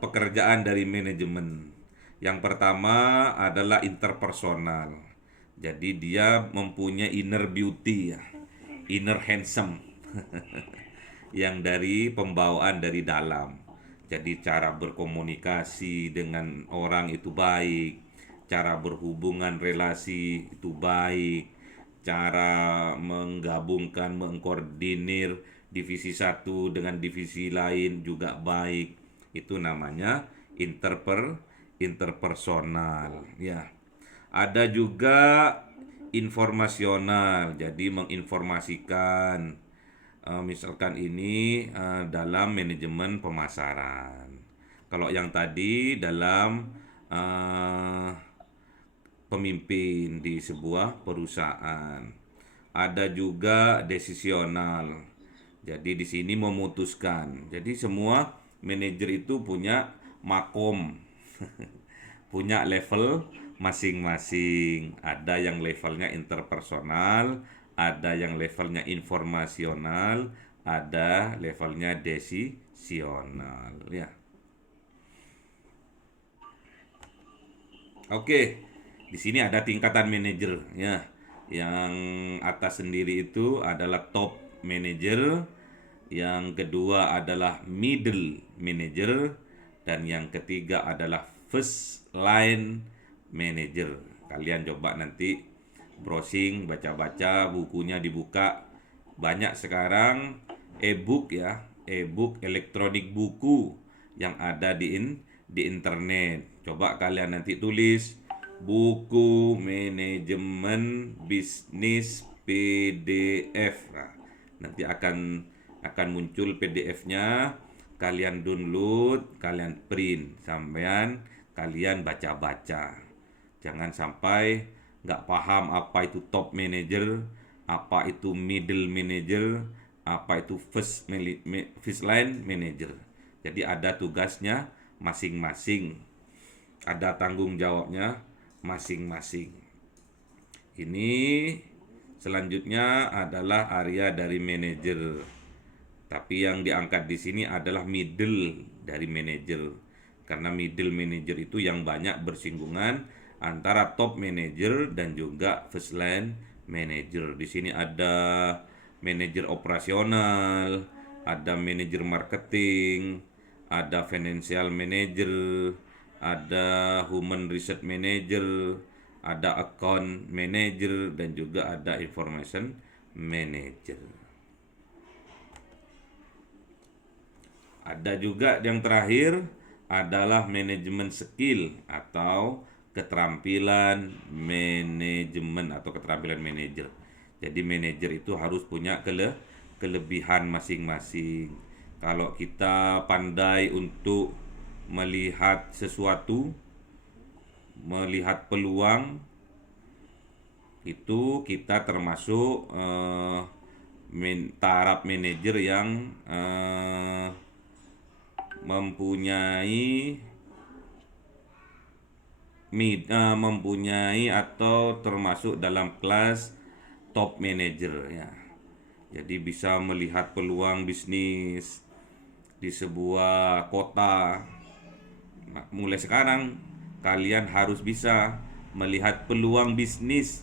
pekerjaan dari manajemen. Yang pertama adalah interpersonal. Jadi dia mempunyai inner beauty ya, inner handsome. Yang dari pembawaan dari dalam. Jadi cara berkomunikasi dengan orang itu baik, cara berhubungan relasi itu baik, cara menggabungkan, mengkoordinir divisi satu dengan divisi lain juga baik. Itu namanya interpersonal ya. Ada juga informasional, jadi menginformasikan. Misalkan ini dalam manajemen pemasaran. Kalau yang tadi dalam pemimpin di sebuah perusahaan. Ada juga decisional. Jadi di sini memutuskan. Jadi semua manajer itu punya makom, punya level masing-masing. Ada yang levelnya interpersonal, ada yang levelnya informasional, ada levelnya decisional ya. Oke, di sini ada tingkatan manajer ya. Yang atas sendiri itu adalah top manager, yang kedua adalah middle manager, dan yang ketiga adalah first line manager. Kalian coba nanti browsing, baca-baca, bukunya dibuka. Banyak sekarang e-book ya, e-book elektronik buku yang ada di internet. Coba kalian nanti tulis buku manajemen bisnis PDF. Nah, nanti akan muncul PDF-nya, kalian download, kalian print, sampean kalian baca-baca. Jangan sampai nggak paham apa itu top manager, apa itu middle manager, apa itu first line manager. Jadi ada tugasnya masing-masing, ada tanggung jawabnya masing-masing. Ini selanjutnya adalah area dari manajer. Tapi yang diangkat di sini adalah middle dari manajer. Karena middle manager itu yang banyak bersinggungan antara top manager dan juga first line manager. Di sini ada manajer operasional, ada manajer marketing, ada financial manager, ada human research manager, ada account manager, dan juga ada information manager. Ada juga yang terakhir adalah manajemen skill atau keterampilan manajemen atau keterampilan manajer. Jadi manajer itu harus punya kelebihan masing-masing. Kalau kita pandai untuk melihat sesuatu, melihat peluang, itu kita termasuk taraf manajer yang mempunyai atau termasuk dalam kelas top manager ya. Jadi bisa melihat peluang bisnis di sebuah kota. Nah, mulai sekarang kalian harus bisa melihat peluang bisnis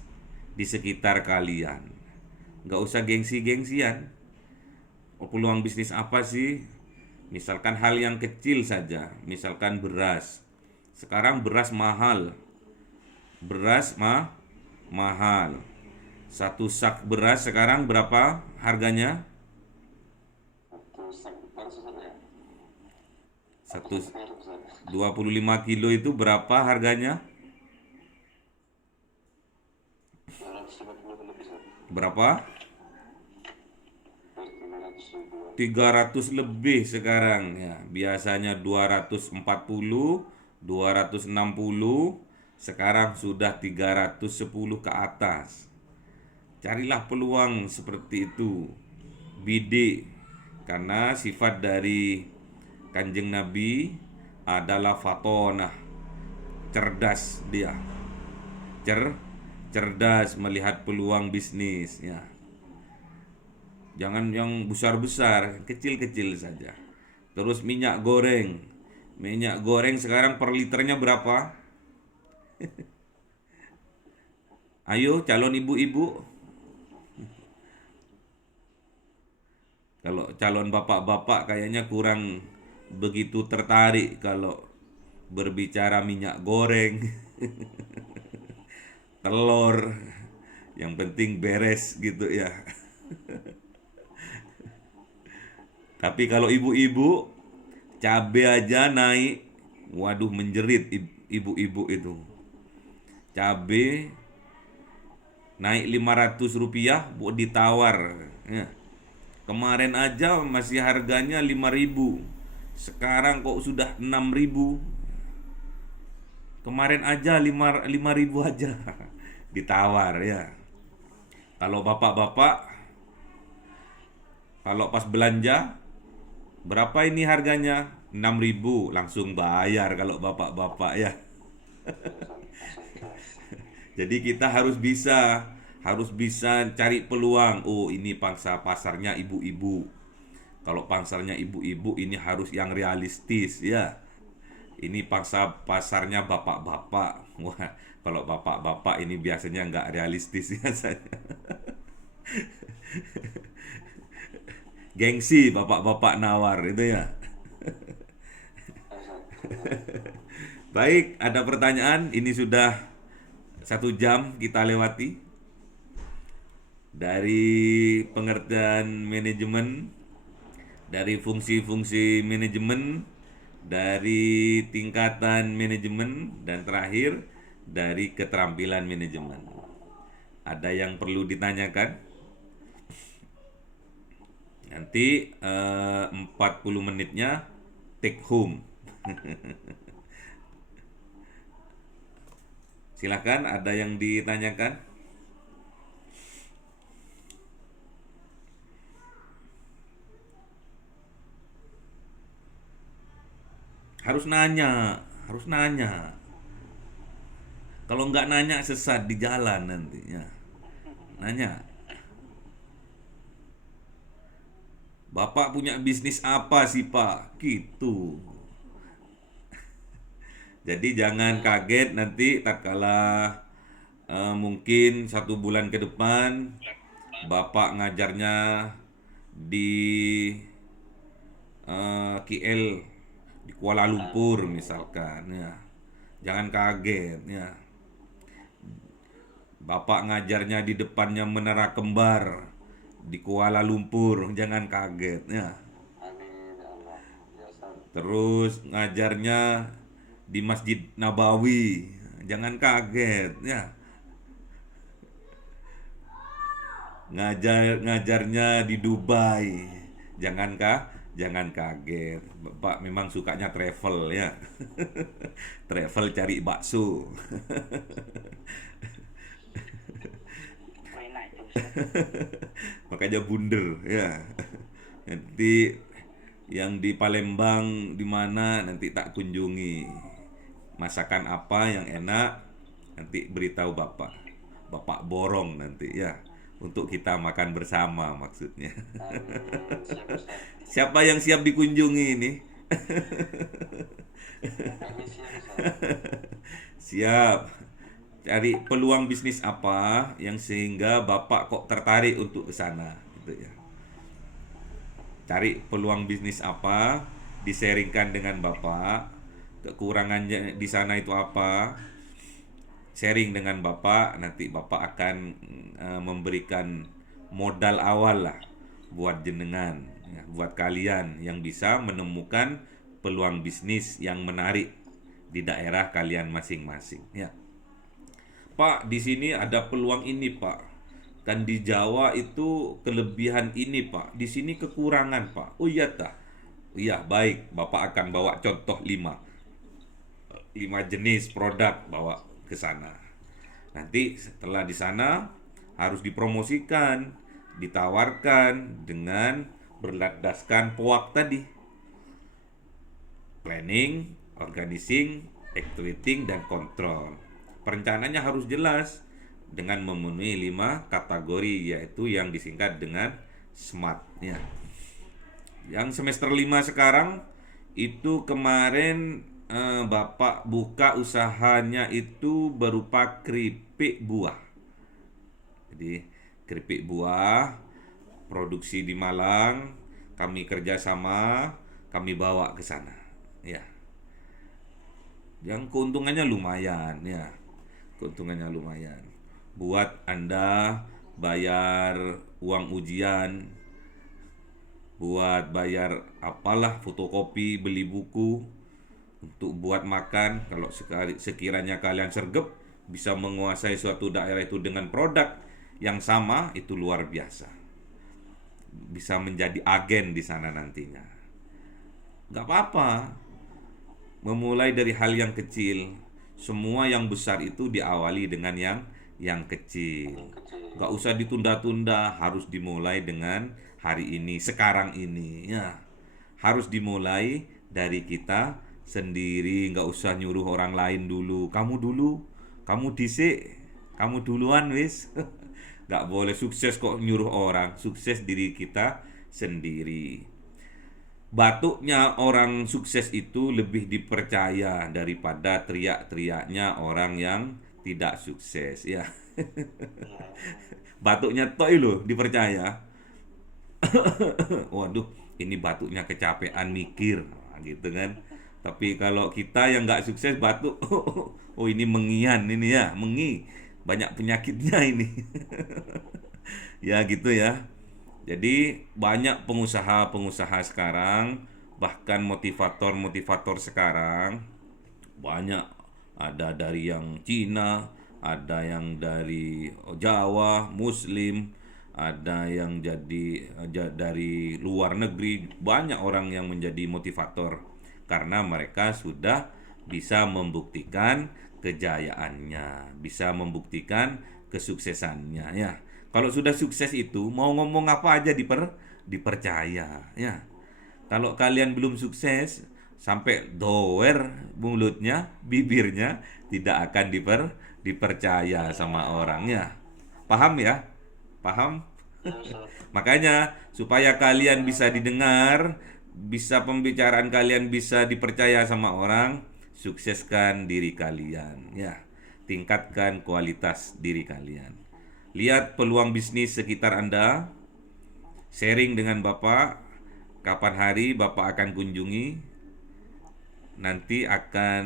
di sekitar kalian. Nggak usah gengsi-gengsian. Peluang bisnis apa sih? Misalkan hal yang kecil saja, misalkan beras. Sekarang beras mahal. Mahal. Satu sak beras sekarang berapa harganya? Satu 25 kilo itu berapa harganya? 250 Berapa? 300 lebih sekarang ya. Biasanya 240, 260, sekarang sudah 310 ke atas. Carilah peluang seperti itu. Bidik, karena sifat dari Kanjeng Nabi adalah fatonah, cerdas dia. Cerdas melihat peluang bisnis ya. Jangan yang besar-besar, kecil-kecil saja. Terus minyak goreng. Minyak goreng sekarang per liternya berapa? Ayo calon ibu-ibu. Kalau calon bapak-bapak kayaknya kurang begitu tertarik kalau berbicara minyak goreng, telur. Yang penting beres gitu ya. Tapi kalau ibu-ibu, cabai aja naik, waduh menjerit ibu-ibu itu. Cabai naik 500 rupiah buat ditawar. Ya. Kemarin aja masih harganya 5.000. Sekarang kok sudah 6.000. Kemarin aja 5.000 aja ditawar ya. Kalau bapak-bapak, kalau pas belanja, berapa ini harganya? 6.000, langsung bayar kalau bapak-bapak ya. Jadi kita harus bisa cari peluang. Oh, ini pangsa pasarnya ibu-ibu. Kalau pasarnya ibu-ibu ini harus yang realistis ya. Ini pangsa pasarnya bapak-bapak. Wah, kalau bapak-bapak ini biasanya nggak realistis ya saya. Gengsi bapak-bapak nawar itu ya. Baik, ada pertanyaan? Ini sudah 1 jam kita lewati. Dari pengertian manajemen, dari fungsi-fungsi manajemen, dari tingkatan manajemen, dan terakhir dari keterampilan manajemen. Ada yang perlu ditanyakan? Nanti 40 menitnya take home. Silakan, ada yang ditanyakan? Harus nanya. Kalau nggak nanya sesat di jalan nantinya. Nanya. Bapak punya bisnis apa sih Pak? Gitu. Jadi jangan kaget nanti tatkala mungkin 1 bulan ke depan Bapak ngajarnya di KL, di Kuala Lumpur misalkan ya. Jangan kaget ya. Bapak ngajarnya di depannya Menara Kembar di Kuala Lumpur, jangan kaget ya. Amin ya Allah. Ya Ustaz. Terus ngajarnya di Masjid Nabawi, jangan kaget ya. Ngajarnya di Dubai, jangan kaget. Bapak memang sukanya travel ya. Travel cari bakso. Enak itu, Ustaz. Makanya bunder ya. Nanti yang di Palembang di mana nanti tak kunjungi. Masakan apa yang enak nanti beritahu Bapak. Bapak borong nanti ya. Untuk kita makan bersama maksudnya. Amin. Siap Ustaz. Siapa yang siap dikunjungi ini? Kami siap Ustaz. Siap. Cari peluang bisnis apa yang sehingga Bapak kok tertarik untuk ke sana gitu ya. Cari peluang bisnis apa, diseringkan dengan Bapak. Kekurangannya di sana itu apa? Sharing dengan Bapak, nanti Bapak akan memberikan modal awal lah buat jenengan ya, buat kalian yang bisa menemukan peluang bisnis yang menarik di daerah kalian masing-masing ya. Pak, di sini ada peluang ini, Pak. Kan di Jawa itu kelebihan ini Pak, di sini kekurangan Pak. Oh iya tak? Iya baik, Bapak akan bawa contoh 5 jenis produk bawa ke sana. Nanti setelah di sana harus dipromosikan, ditawarkan dengan berlandaskan POAK tadi. Planning, organizing, activating, dan kontrol. Perencanaannya harus jelas dengan memenuhi 5 kategori, yaitu yang disingkat dengan SMART ya. Yang semester 5 sekarang itu kemarin Bapak buka usahanya itu berupa keripik buah. Jadi keripik buah produksi di Malang, kami kerjasama, kami bawa ke sana ya. Yang keuntungannya lumayan ya. Keuntungannya lumayan. Buat Anda bayar uang ujian, buat bayar apalah, fotokopi, beli buku, untuk buat makan. Kalau sekiranya kalian sergap bisa menguasai suatu daerah itu dengan produk yang sama, itu luar biasa. Bisa menjadi agen di sana nantinya. Gak apa-apa. Memulai dari hal yang kecil. Semua yang besar itu diawali dengan yang kecil. Gak usah ditunda-tunda, harus dimulai dengan hari ini, sekarang ini ya. Harus dimulai dari kita sendiri, gak usah nyuruh orang lain dulu. Kamu disik, kamu duluan wis. Gak boleh sukses kok nyuruh orang, sukses diri kita sendiri. Batuknya orang sukses itu lebih dipercaya daripada teriak-teriaknya orang yang tidak sukses ya. Batuknya toy loh dipercaya. Waduh, ini batuknya kecapean mikir gitu kan. Tapi kalau kita yang nggak sukses batuk, oh ini mengian ini ya, mengi. Banyak penyakitnya ini. Ya gitu ya. Jadi banyak pengusaha-pengusaha sekarang, bahkan motivator-motivator sekarang banyak, ada dari yang Cina, ada yang dari Jawa, Muslim, ada yang dari luar negeri. Banyak orang yang menjadi motivator karena mereka sudah bisa membuktikan kejayaannya, bisa membuktikan kesuksesannya ya. Kalau sudah sukses itu mau ngomong apa aja dipercaya ya. Kalau kalian belum sukses, sampai doer mulutnya, bibirnya tidak akan dipercaya sama orangnya. Paham ya? Paham? Makanya supaya kalian bisa didengar, bisa pembicaraan kalian bisa dipercaya sama orang, sukseskan diri kalian ya. Tingkatkan kualitas diri kalian. Lihat peluang bisnis sekitar Anda, sharing dengan Bapak, kapan hari Bapak akan kunjungi. Nanti akan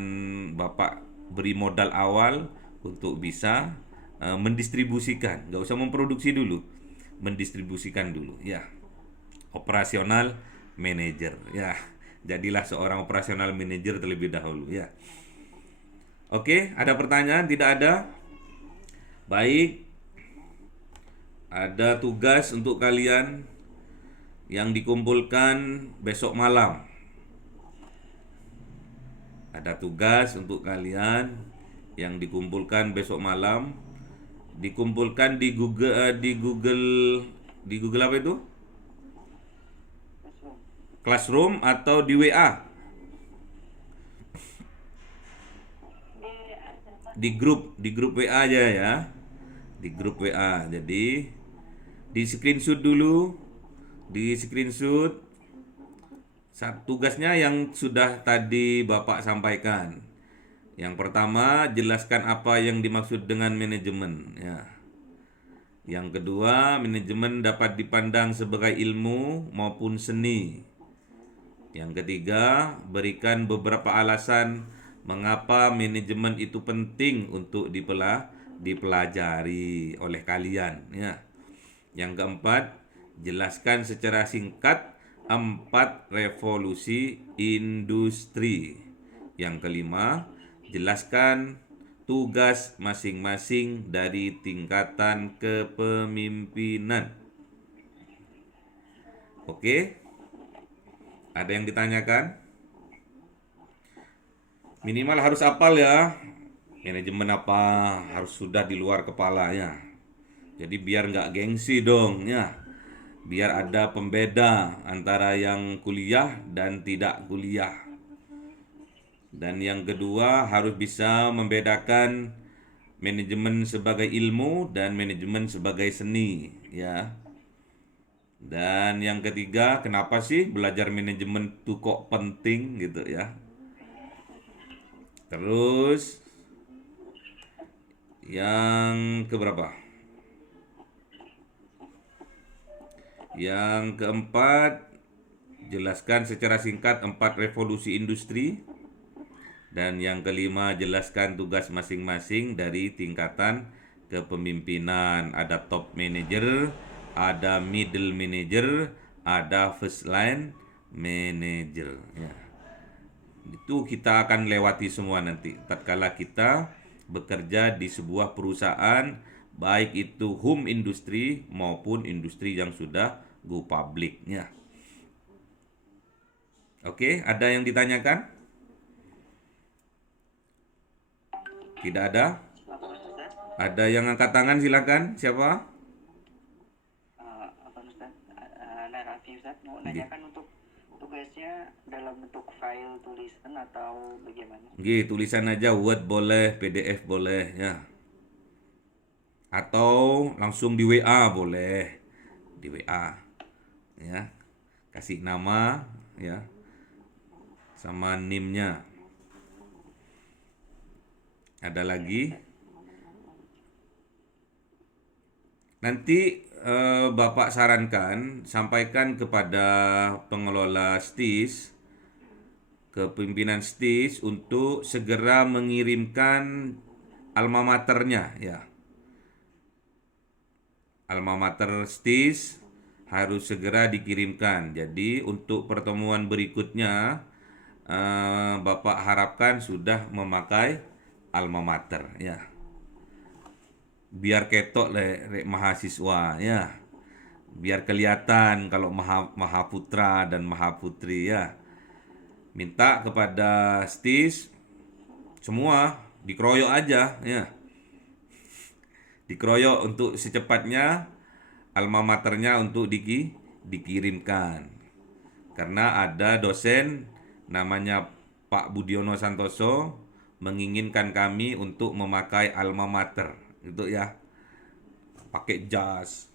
Bapak beri modal awal untuk bisa mendistribusikan. Gak usah memproduksi dulu, mendistribusikan dulu ya. Operasional manager ya. Jadilah seorang operasional manager terlebih dahulu ya. Oke, ada pertanyaan? Tidak ada? Baik. Ada tugas untuk kalian yang dikumpulkan besok malam. Ada tugas untuk kalian yang dikumpulkan besok malam. Dikumpulkan di Google di Google apa itu? Classroom atau di WA? Di grup WA aja ya. Di grup WA. Jadi di screenshot dulu, di screenshot tugasnya yang sudah tadi Bapak sampaikan. Yang pertama, jelaskan apa yang dimaksud dengan manajemen ya. Yang kedua, manajemen dapat dipandang sebagai ilmu maupun seni. Yang ketiga, berikan beberapa alasan mengapa manajemen itu penting untuk dipelajari oleh kalian ya. Yang keempat, jelaskan secara singkat 4 revolusi industri. Yang kelima, jelaskan tugas masing-masing dari tingkatan kepemimpinan. Oke? Ada yang ditanyakan? Minimal harus hafal ya. Manajemen apa harus sudah di luar kepalanya. Jadi biar nggak gengsi dong ya. Biar ada pembeda antara yang kuliah dan tidak kuliah. Dan yang kedua harus bisa membedakan manajemen sebagai ilmu dan manajemen sebagai seni ya. Dan yang ketiga, kenapa sih belajar manajemen itu kok penting gitu ya. Terus yang keberapa? Yang keempat, jelaskan secara singkat 4 revolusi industri. Dan yang kelima, jelaskan tugas masing-masing dari tingkatan kepemimpinan. Ada top manager, ada middle manager, ada first line manager ya. Itu kita akan lewati semua nanti tatkala kita bekerja di sebuah perusahaan, baik itu home industry maupun industri yang sudah go public ya. Oke, ada yang ditanyakan? Tidak ada? Ada yang angkat tangan, silakan. Siapa? Apa Ustaz? Narasi Ustaz mau nanyakan untuk tugasnya dalam bentuk file tulisan atau bagaimana? Nggih, tulisan aja, Word boleh, PDF boleh ya. Atau langsung di WA boleh. Di WA. Ya. Kasih nama ya. Sama NIM-nya. Ada lagi? Nanti Bapak sarankan sampaikan kepada pengelola STIS, kepimpinan STIS untuk segera mengirimkan alma maternya ya. Alma mater STIS harus segera dikirimkan. Jadi untuk pertemuan berikutnya Bapak harapkan sudah memakai alma mater ya. Biar ketok le mahasiswa ya. Biar kelihatan kalau maha putra dan maha putri ya. Minta kepada STIS semua dikeroyok aja ya. Dikeroyok untuk secepatnya alma maternya untuk dikirimkan. Karena ada dosen namanya Pak Budiono Santoso menginginkan kami untuk memakai alma mater itu ya, pakai jas,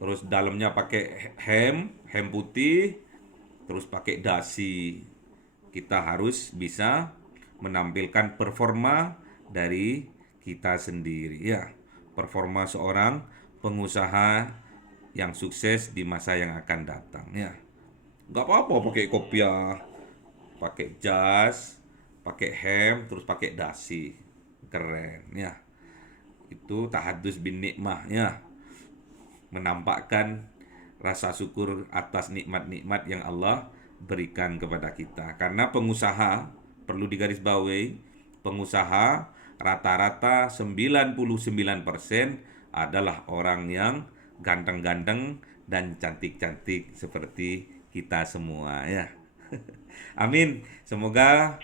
terus dalamnya pakai hem putih, terus pakai dasi. Kita harus bisa menampilkan performa dari kita sendiri ya, performa seorang pengusaha yang sukses di masa yang akan datang ya. Gak apa-apa pakai kopiah, pakai jas, pakai hem, terus pakai dasi, keren ya. Itu tahadus bin nikmah ya, menampakkan rasa syukur atas nikmat-nikmat yang Allah berikan kepada kita. Karena pengusaha, perlu digarisbawahi, pengusaha rata-rata 99% adalah orang yang ganteng-ganteng dan cantik-cantik seperti kita semua ya. Amin. Semoga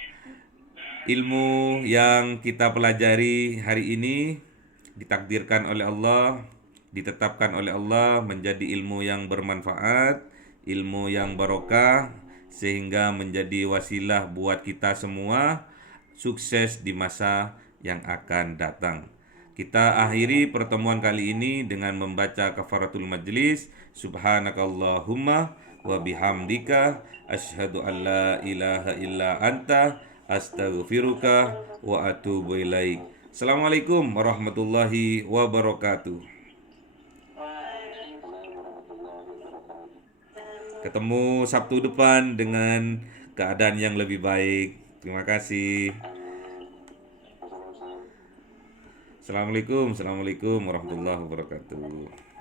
ilmu yang kita pelajari hari ini ditakdirkan oleh Allah, ditetapkan oleh Allah menjadi ilmu yang bermanfaat, ilmu yang barokah, sehingga menjadi wasilah buat kita semua sukses di masa yang akan datang. Kita akhiri pertemuan kali ini dengan membaca kafaratul majlis. Subhanakallahumma wa bihamdika asyhadu an la ilaha illa anta astaghfiruka wa atubu ilaik. Assalamualaikum warahmatullahi wabarakatuh. Ketemu Sabtu depan dengan keadaan yang lebih baik. Terima kasih. Assalamualaikum warahmatullahi wabarakatuh.